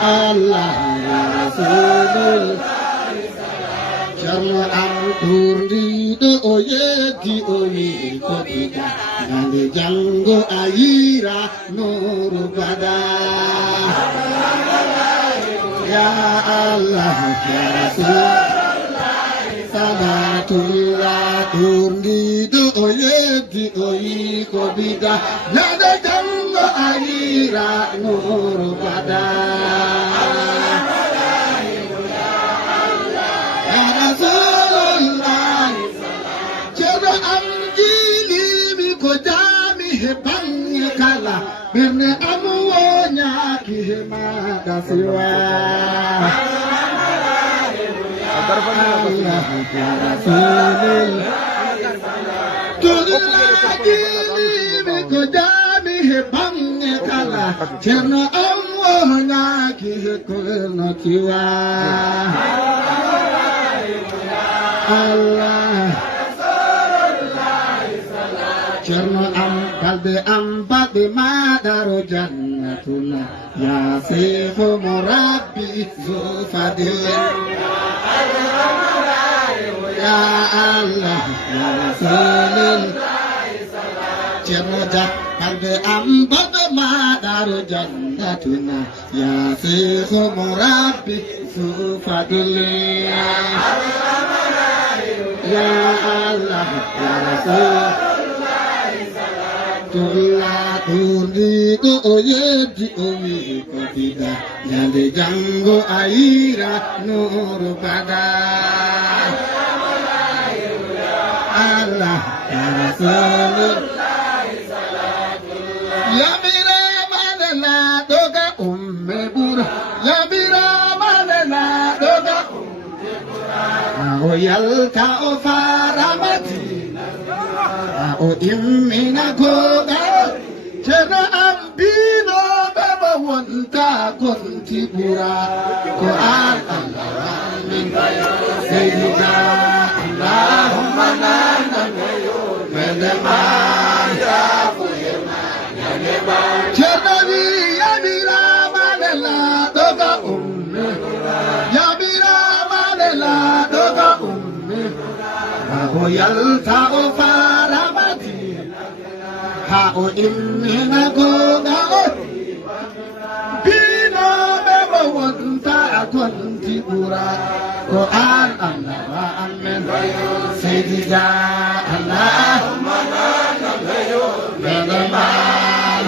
Allah ya Rasulullah Cerno angkur di doye di oyi kopita Nande janggo aira nur pada Ya Allah ya Rasulullah Salatullah tur di doye di oyi kopita Nande janggo aira nur pada Berne amuonya kihema kasiwa Allah ya Rasulullah Tulagi biko jami hebangnya kala Cerno amuonya kihekuna kiwa Allah Cerno ambalde ambade madaro jannatuna ya sefu murabbi zufadil ya Allah ya Rasulullah Cerno ambalde ambade madaro jannatuna ya sefu murabbi zufadil ya Allah ya Rasulullah Tulla turdi ko oye di omi ko tidak Nyande janggo aira nur pada Allah ya Rasulullah Ya mira manela doga umme bura Ya mira manela doga umme bura O yalka o faramati O imina koga Cerno ambino baba wanta kontibura Ko Allah min Sayyidina Allahumma nana Melema ya fuyema Cerno vi yabira manela doga umme Yabira manela doga umme Aho yalta o faramati Hao imina goga Bino beba wanta kunti pura Quran Allah wa amen Sayyidina Allahumma nana layo Melema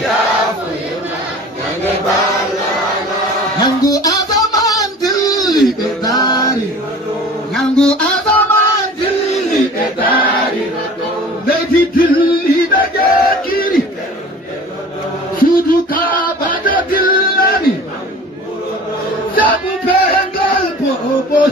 ya fuyema Nganggu azaman dili bedari Nganggu azaman dili bedari Lady dili bedari Suduka pada dilani Sabu pengal popo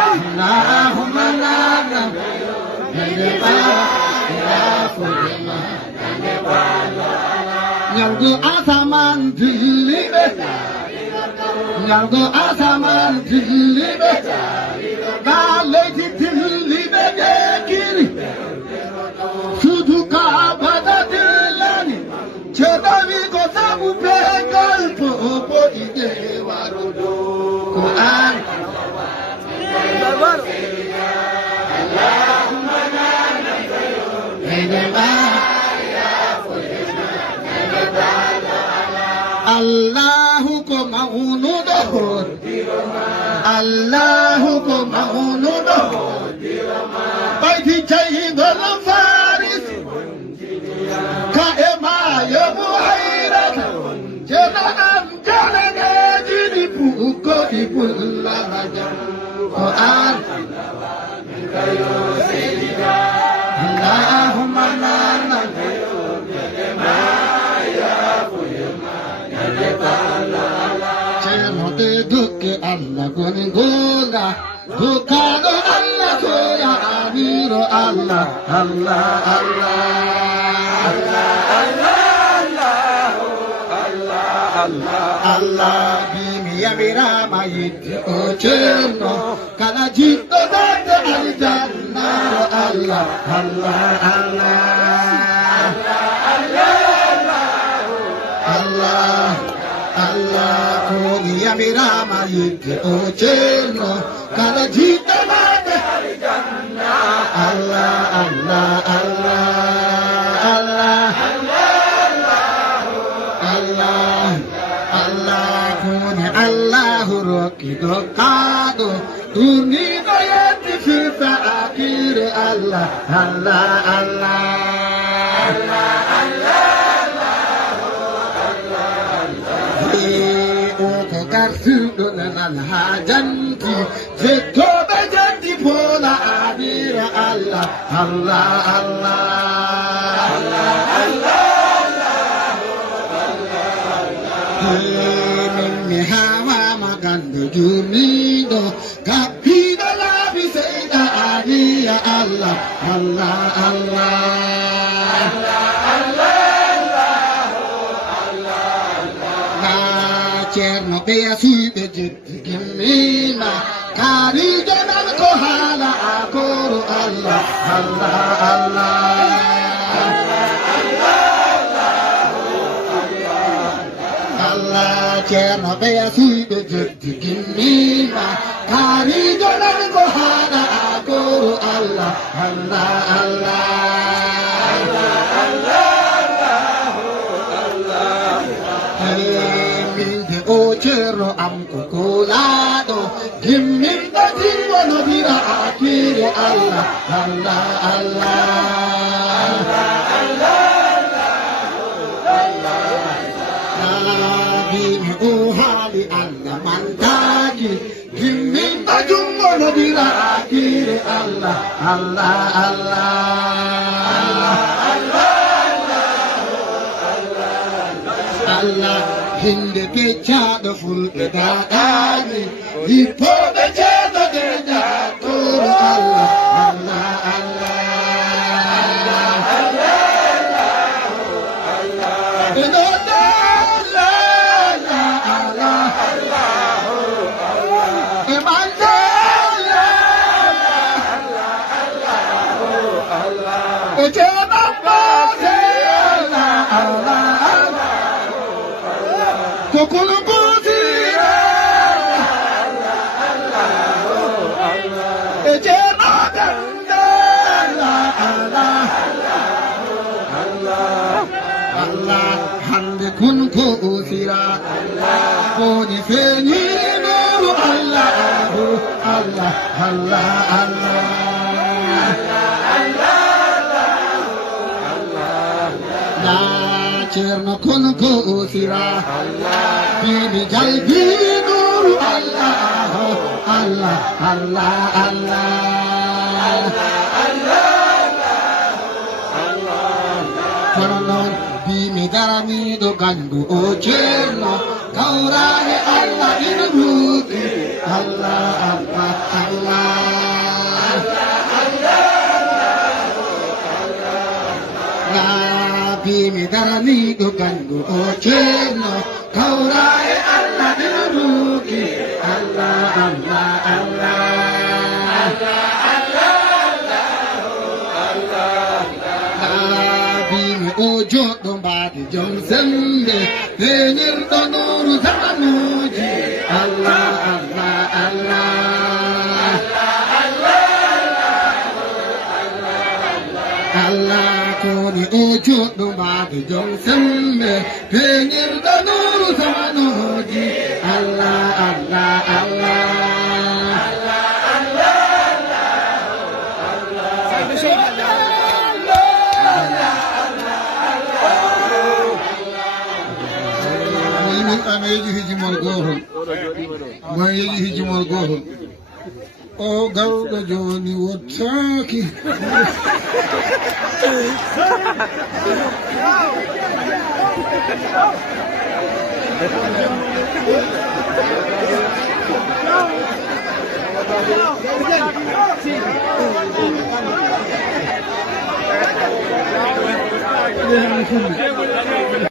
Allahumma nana Nyanggu asaman dilibe Nyanggu asaman dilibe Baleti dilibe kiri Suduka pada dilani Cedawi ko sabu pengal popo ide warudo Quran Allahumma nana Allahu ko maunu dohor Allahu ko maunu dohor Baiti jayi golam faris Ka ema ya muhairat Jena am jana neji di puko di pulla majam Quran Allahumma nana Cernote dukke Allah goni gola Dukado Allah soya amiro Allah Allah Allah Allah Allah Allah bimi ya birama yiti o cerno Kala jitto date al jannah Allah Allah Allah Yamirama yinte ocherno kala jita mate Allah Allah Allah Allah Allah Allah kuni Allahu rokido kado Tunido yeti fita akhir Allah Allah Allah Allah Karsudo nan hajanti Zeto bejanti pola adira Allah Allah Allah Allah Allah Min hawa magando jumido Kapida labi seida adira Allah Allah Allah Allah Cerno bea sube jitti gimmina Kari janan kohala akoro Allah Allah Allah Allah cerno bea sube jitti gimmina Kari janan kohala akoro Allah Allah Allah Cerro am kukulado Gimminda jiwano dira akhiri Allah Allah Allah Nabimi uhali Allah mantaki Gimminda jiwano dira akhiri Allah Allah Allah Allah Hinde pechado fulke dadani Hippo bechado deja turu Allah Allah Allah Kun ko usira ko ni feni nuru Allah Allah Allah Allah na cerno kun ko usira bibi jalbi nuru Allah Allah Allah Allah Darami do gangu ocerno kaurane Allah inuti Allah Allah Allah Nabi mi darami do gangu ocerno kaurane Allah inuti Allah Allah Allah Ojo dombadi jom sembe Penir donuru zamanuji Allah Allah Allah Allah koni ojo dombadi jom sembe Penir donuru zamanuji Allah Allah Allah yeji hijimol gohol ma yeji hijimol gohol o gawɗo joni wottaki